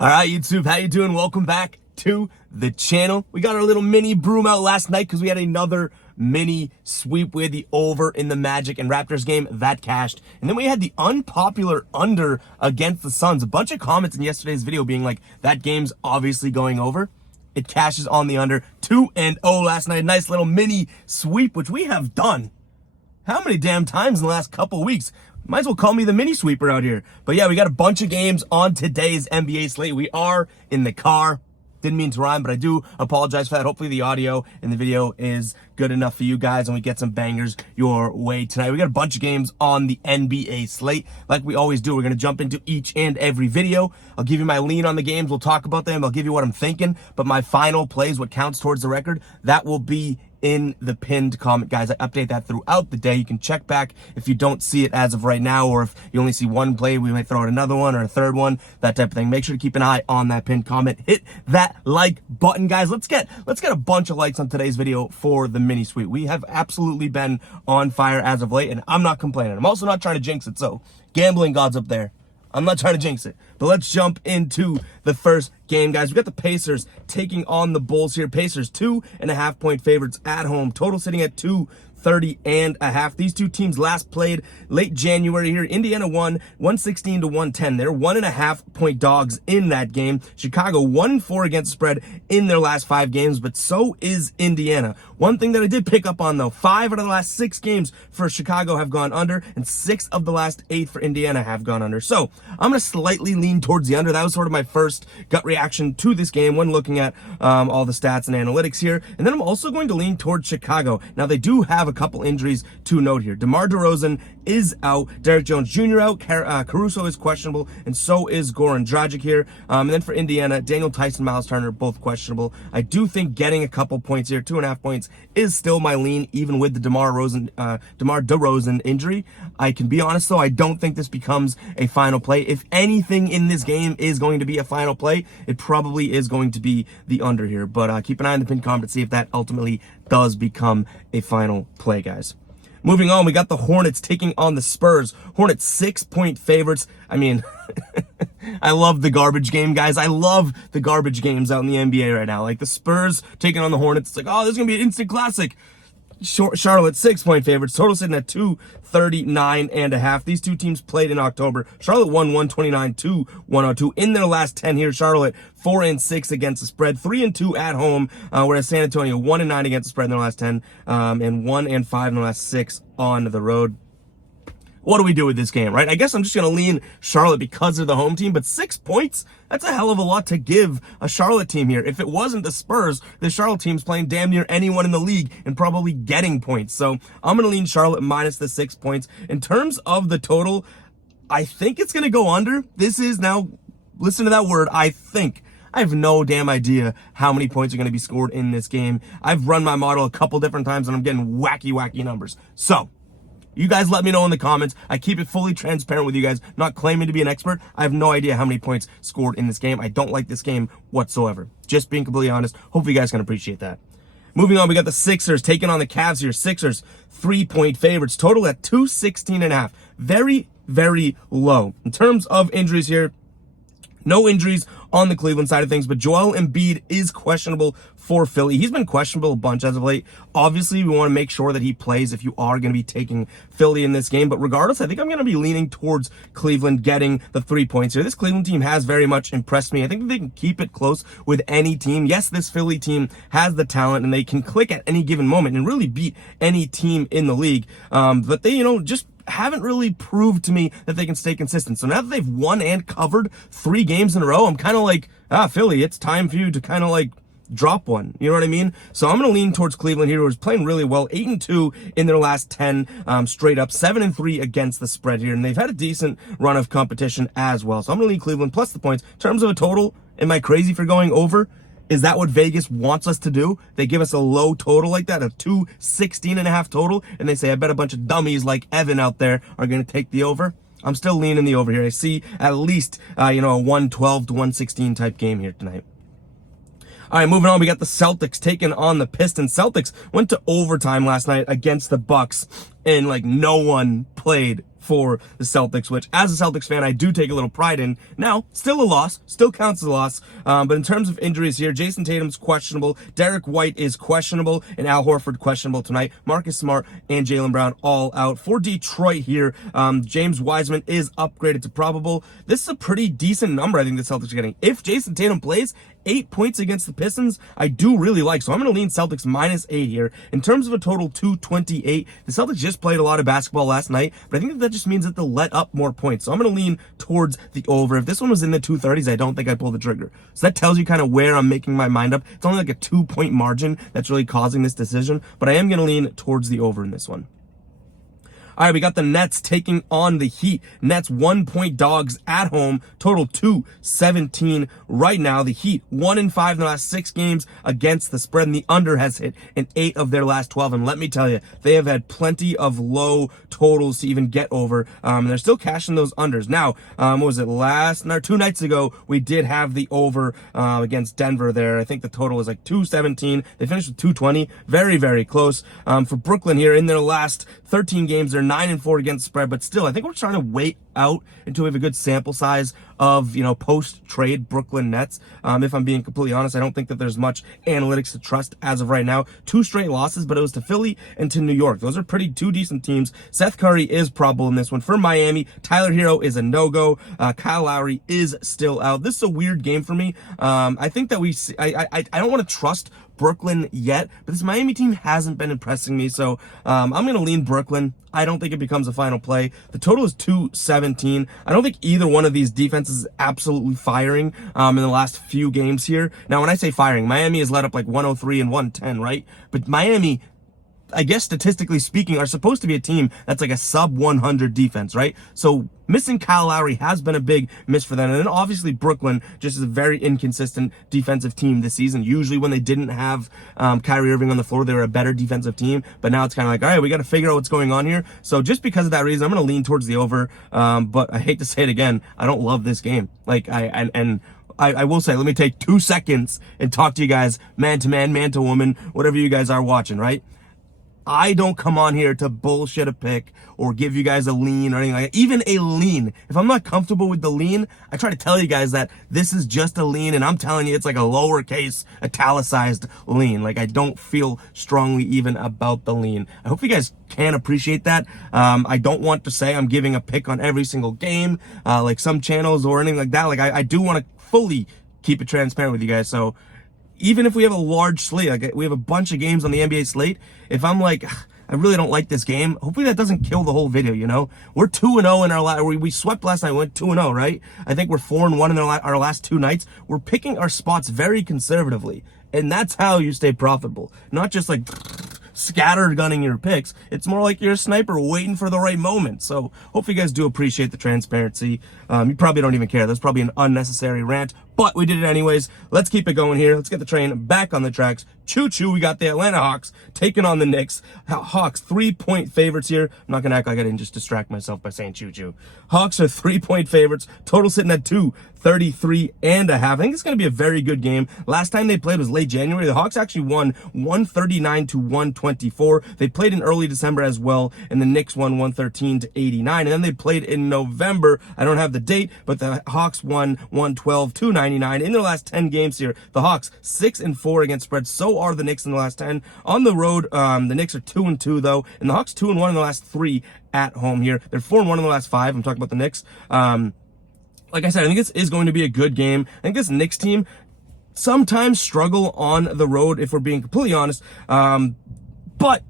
All right, YouTube, how you doing? Welcome back to the channel. We got our little mini broom out last night because we had another mini sweep. We had the over in the Magic and Raptors game that cashed, and then we had the unpopular under against the Suns. A bunch of comments in yesterday's video being like, that game's obviously going over. It cashes on the under. 2-0 last night. Nice little mini sweep, which we have done how many damn times in the last couple weeks? Might as well call me the mini sweeper out here. But yeah, we got a bunch of games on today's NBA slate. We are in the car. Didn't mean to rhyme, but I do apologize for that. Hopefully the audio in the video is good enough for you guys and we get some bangers your way tonight. We got a bunch of games on the NBA slate. Like we always do, we're going to jump into each and every video. I'll give you my lean on the games. We'll talk about them. I'll give you what I'm thinking. But my final plays, what counts towards the record, that will be in the pinned comment, guys. I update that throughout the day. You can check back if you don't see it as of right now, or if you only see one play, we might throw out another one or a third one, that type of thing. Make sure to keep an eye on that pinned comment. Hit that like button, guys. Let's get a bunch of likes on today's video for the mini sweep. We have absolutely been on fire as of late, and I'm not complaining. I'm also not trying to jinx it, so gambling gods up there, I'm not trying to jinx it. But let's jump into the first game, guys. We got the Pacers taking on the Bulls here. Pacers 2.5 point favorites at home. Total sitting at 230.5. These two teams last played late January here. Indiana won 116-110. They're 1.5 point dogs in that game. Chicago 1-4 against the spread in their last 5 games, but so is Indiana. One thing that I did pick up on though, 5 out of the last 6 games for Chicago have gone under, and 6 of the last 8 for Indiana have gone under. So I'm going to slightly lean towards the under. That was sort of my first gut reaction to this game when looking at all the stats and analytics here. And then I'm also going to lean towards Chicago. Now they do have a couple injuries to note here. DeMar DeRozan is out. Derek Jones Jr. out. Caruso is questionable, and so is Goran Dragic here. And then for Indiana, Daniel Tyson, Miles Turner, both questionable. I do think getting a couple points here, 2.5 points, is still my lean, even with the DeMar DeRozan injury. I can be honest though, I don't think this becomes a final play. If anything in this game is going to be a final play, it probably is going to be the under here. But keep an eye on the pinned comment to see if that ultimately does become a final play, guys. Moving on, we got the Hornets taking on the Spurs. Hornets 6-point favorites. I mean, I love the garbage game, guys. I love the garbage games out in the NBA right now. Like the Spurs taking on the Hornets. It's like, oh, this is going to be an instant classic. Charlotte 6-point favorites. Total sitting at 239.5. These two teams played in October. Charlotte won 129-102 in their last 10 here. Charlotte 4-6 against the spread, 3-2 at home, whereas San Antonio 1-9 against the spread in their last 10, and 1-5 in the last 6 on the road. What do we do with this game, right? I guess I'm just going to lean Charlotte because they're the home team, but 6 points, that's a hell of a lot to give a Charlotte team here. If it wasn't the Spurs, the Charlotte team's playing damn near anyone in the league and probably getting points. So I'm going to lean Charlotte minus the 6 points. In terms of the total, I think it's going to go under. This is now, listen to that word, I think. I have no damn idea how many points are going to be scored in this game. I've run my model a couple different times and I'm getting wacky numbers. So you guys let me know in the comments. I keep it fully transparent with you guys, not claiming to be an expert. I have no idea how many points scored in this game. I don't like this game whatsoever. Just being completely honest. Hopefully you guys can appreciate that. Moving on, we got the Sixers taking on the Cavs here. Sixers 3-point favorites. Total at 216.5. Very, very low. In terms of injuries here, no injuries on the Cleveland side of things, but Joel Embiid is questionable for Philly. He's been questionable a bunch as of late. Obviously, we want to make sure that he plays if you are going to be taking Philly in this game. But regardless, I think I'm going to be leaning towards Cleveland getting the 3 points here. This Cleveland team has very much impressed me. I think they can keep it close with any team. Yes, this Philly team has the talent and they can click at any given moment and really beat any team in the league. But they, just haven't really proved to me that they can stay consistent. So now that they've won and covered 3 games in a row, I'm kind of like, Philly, it's time for you to kind of like drop one. You know what I mean? So I'm going to lean towards Cleveland here, who's playing really well. 8-2 in their last 10 straight up. 7-3 against the spread here. And they've had a decent run of competition as well. So I'm going to lean Cleveland plus the points. In terms of a total, am I crazy for going over? Is that what Vegas wants us to do? They give us a low total like that, a 216.5 total, and they say, I bet a bunch of dummies like Evan out there are going to take the over. I'm still leaning the over here. I see at least, a 112 to 116 type game here tonight. All right, moving on, we got the Celtics taking on the Pistons. Celtics went to overtime last night against the Bucks, and no one played for the Celtics, which as a Celtics fan, I do take a little pride in. Now, still a loss, still counts as a loss. But in terms of injuries here, Jason Tatum's questionable, Derek White is questionable, and Al Horford questionable tonight. Marcus Smart and Jaylen Brown all out. For Detroit here, James Wiseman is upgraded to probable. This is a pretty decent number I think the Celtics are getting. If Jason Tatum plays, 8 points against the Pistons, I do really like. So I'm going to lean Celtics -8 here. In terms of a total 228, the Celtics just played a lot of basketball last night, but I think that just means that they'll let up more points. So I'm going to lean towards the over. If this one was in the 230s, I don't think I'd pull the trigger. So that tells you kind of where I'm making my mind up. It's only like a 2-point margin that's really causing this decision, but I am going to lean towards the over in this one. All right, we got the Nets taking on the Heat. Nets 1-point dogs at home, total 217 right now. The Heat 1-5 in the last 6 games against the spread, and the under has hit in 8 of their last 12. And let me tell you, they have had plenty of low totals to even get over. And they're still cashing those unders. Now, what was it, 2 nights ago, we did have the over against Denver there. I think the total was like 217. They finished with 220. Very, very close. For Brooklyn here, in their last 13 games, they're 9-4 against the spread, but still, I think we're trying to wait out until we have a good sample size of, post-trade Brooklyn Nets. If I'm being completely honest, I don't think that there's much analytics to trust as of right now. 2 straight losses, but it was to Philly and to New York. Those are two decent teams. Seth Curry is probable in this one. For Miami, Tyler Hero is a no-go. Kyle Lowry is still out. This is a weird game for me. I think that I don't want to trust Brooklyn yet, but this Miami team hasn't been impressing me, so I'm going to lean Brooklyn. I don't think it becomes a final play. The total is 217. I don't think either one of these defenses is absolutely firing in the last few games here. Now, when I say firing, Miami has let up like 103 and 110, right? But Miami, I guess statistically speaking, are supposed to be a team that's like a sub 100 defense, right? So missing Kyle Lowry has been a big miss for them. And then obviously Brooklyn just is a very inconsistent defensive team this season. Usually when they didn't have Kyrie Irving on the floor, they were a better defensive team. But now it's kind of like, all right, we got to figure out what's going on here. So just because of that reason, I'm going to lean towards the over. But I hate to say it again, I don't love this game. I will say, let me take 2 seconds and talk to you guys man to man, man to woman, whatever you guys are watching, right? I don't come on here to bullshit a pick or give you guys a lean or anything like that. Even a lean. If I'm not comfortable with the lean, I try to tell you guys that this is just a lean, and I'm telling you it's like a lowercase italicized lean. Like, I don't feel strongly even about the lean. I hope you guys can appreciate that. I don't want to say I'm giving a pick on every single game, like some channels or anything like that. Like, I do want to fully keep it transparent with you guys. So even if we have a large slate, like we have a bunch of games on the NBA slate, if I'm like, I really don't like this game, hopefully that doesn't kill the whole video, We're 2-0 in our we swept last night, we went 2-0, right? I think we're 4-1 in our last 2 nights. We're picking our spots very conservatively, and that's how you stay profitable. Not just like scattergunning your picks. It's more like you're a sniper waiting for the right moment. So hopefully you guys do appreciate the transparency. You probably don't even care. That's probably an unnecessary rant, but we did it anyways. Let's keep it going here. Let's get the train back on the tracks. Choo-choo, we got the Atlanta Hawks taking on the Knicks. Hawks 3-point favorites here. I'm not going to act like I didn't just distract myself by saying choo-choo. Hawks are 3-point favorites. Total sitting at 233.5. I think it's going to be a very good game. Last time they played was late January. The Hawks actually won 139-124. They played in early December as well, and the Knicks won 113-89. And then they played in November. I don't have the date, but the Hawks won 112-99. In their last 10 games here, the Hawks 6-4 against spread. So are the Knicks in the last 10. On the road, the Knicks are 2-2 though, and the Hawks 2-1 in the last 3 at home here. They're 4-1 in the last 5. I'm talking about the Knicks. Like I said, I think this is going to be a good game. I think this Knicks team sometimes struggle on the road, if we're being completely honest. But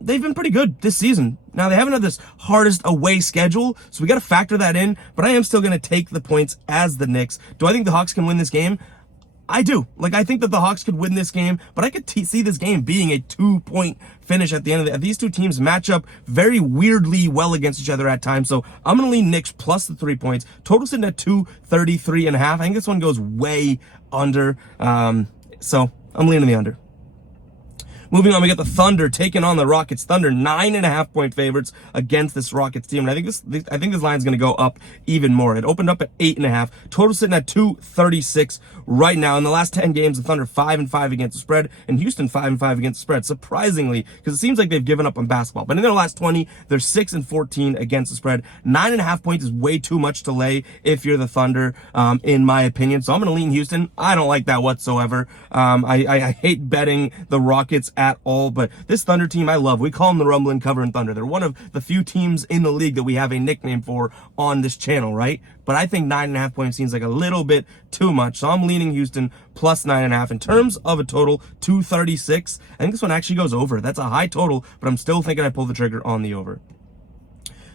they've been pretty good this season. Now, they haven't had this hardest away schedule, so we got to factor that in. But I am still going to take the points as the Knicks. Do I think the Hawks can win this game? I do. I think that the Hawks could win this game, but I could see this game being a 2-point finish at the end of it. These two teams match up very weirdly well against each other at times, so I'm going to lean Knicks plus the 3 points. Total sitting at 233.5. I think this one goes way under, so I'm leaning the under. Moving on, we got the Thunder taking on the Rockets. Thunder 9.5-point favorites against this Rockets team, and I think this line's going to go up even more. It opened up at 8.5. Total sitting at 236 right now. In the last 10 games, the Thunder 5-5 against the spread, and Houston 5-5 against the spread. Surprisingly, because it seems like they've given up on basketball. But in their last 20, they're 6-14 against the spread. 9.5 points is way too much to lay if you're the Thunder, in my opinion. So I'm going to lean Houston. I don't like that whatsoever. I hate betting the Rockets at all, but this Thunder team I love. We call them the Rumbling Covering Thunder. They're one of the few teams in the league that we have a nickname for on this channel, right? But I think 9.5 points seems like a little bit too much, so I'm leaning Houston plus 9.5. In terms of a total, 236. I think this one actually goes over. That's a high total, but I'm still thinking I pull the trigger on the over.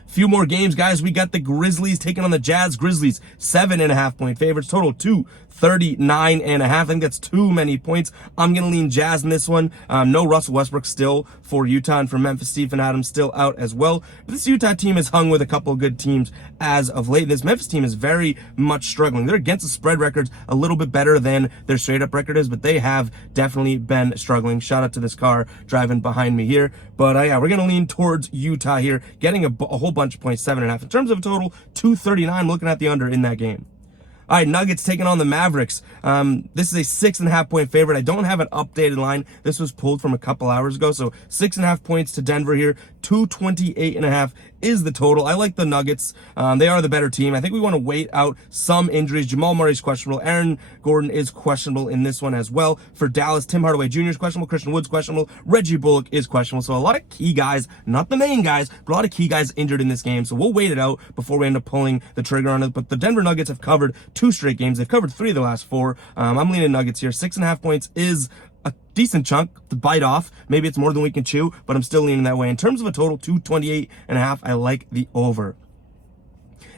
Few more games, guys. We got the Grizzlies taking on the Jazz. Grizzlies 7.5-point favorites. Total 239.5. I think that's too many points. I'm gonna lean Jazz in this one. No Russell Westbrook still for Utah, and for Memphis, Stephen Adams still out as well. But this Utah team is hung with a couple of good teams as of late. This Memphis team is very much struggling. They're against the spread records a little bit better than their straight up record is, but they have definitely been struggling. Shout out to this car driving behind me here. But yeah, we're gonna lean towards Utah here, getting a whole bunch of points, 7.5. In terms of a total, 239, looking at the under in that game. All right, Nuggets taking on the Mavericks. This is a 6.5-point favorite. I don't have an updated line. This was pulled from a couple hours ago. So 6.5 points to Denver here. 228.5 is the total. I like the Nuggets. They are the better team. I think we want to wait out some injuries. Jamal Murray's questionable. Aaron Gordon is questionable in this one as well. For Dallas, Tim Hardaway Jr. is questionable. Christian Wood's questionable. Reggie Bullock is questionable. So a lot of key guys, not the main guys, but a lot of key guys injured in this game. So we'll wait it out before we end up pulling the trigger on it. But the Denver Nuggets have covered 2 straight games. They've covered 3 of the last 4. I'm leaning Nuggets here. 6.5 points is a decent chunk to bite off. Maybe it's more than we can chew, but I'm still leaning that way. In terms of a total, 228.5, I like the over.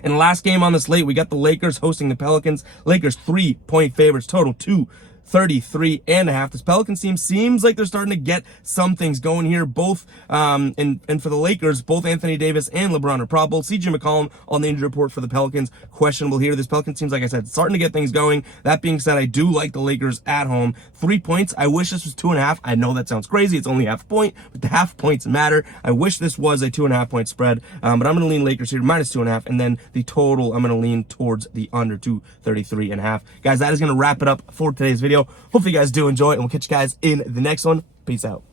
In the last game on the slate, we got the Lakers hosting the Pelicans. Lakers 3-point favorites, total 233.5. This Pelicans team seems like they're starting to get some things going here. Both, and for the Lakers, both Anthony Davis and LeBron are probable. CJ McCollum on the injury report for the Pelicans, questionable here. This Pelicans team's, like I said, starting to get things going. That being said, I do like the Lakers at home. 3 points. I wish this was 2.5. I know that sounds crazy. It's only half a point, but the half points matter. I wish this was a 2.5-point spread, but I'm going to lean Lakers here, minus 2.5, and then the total, I'm going to lean towards the under 233.5. Guys, that is going to wrap it up for today's video. Hopefully you guys do enjoy it, and we'll catch you guys in the next one. Peace out.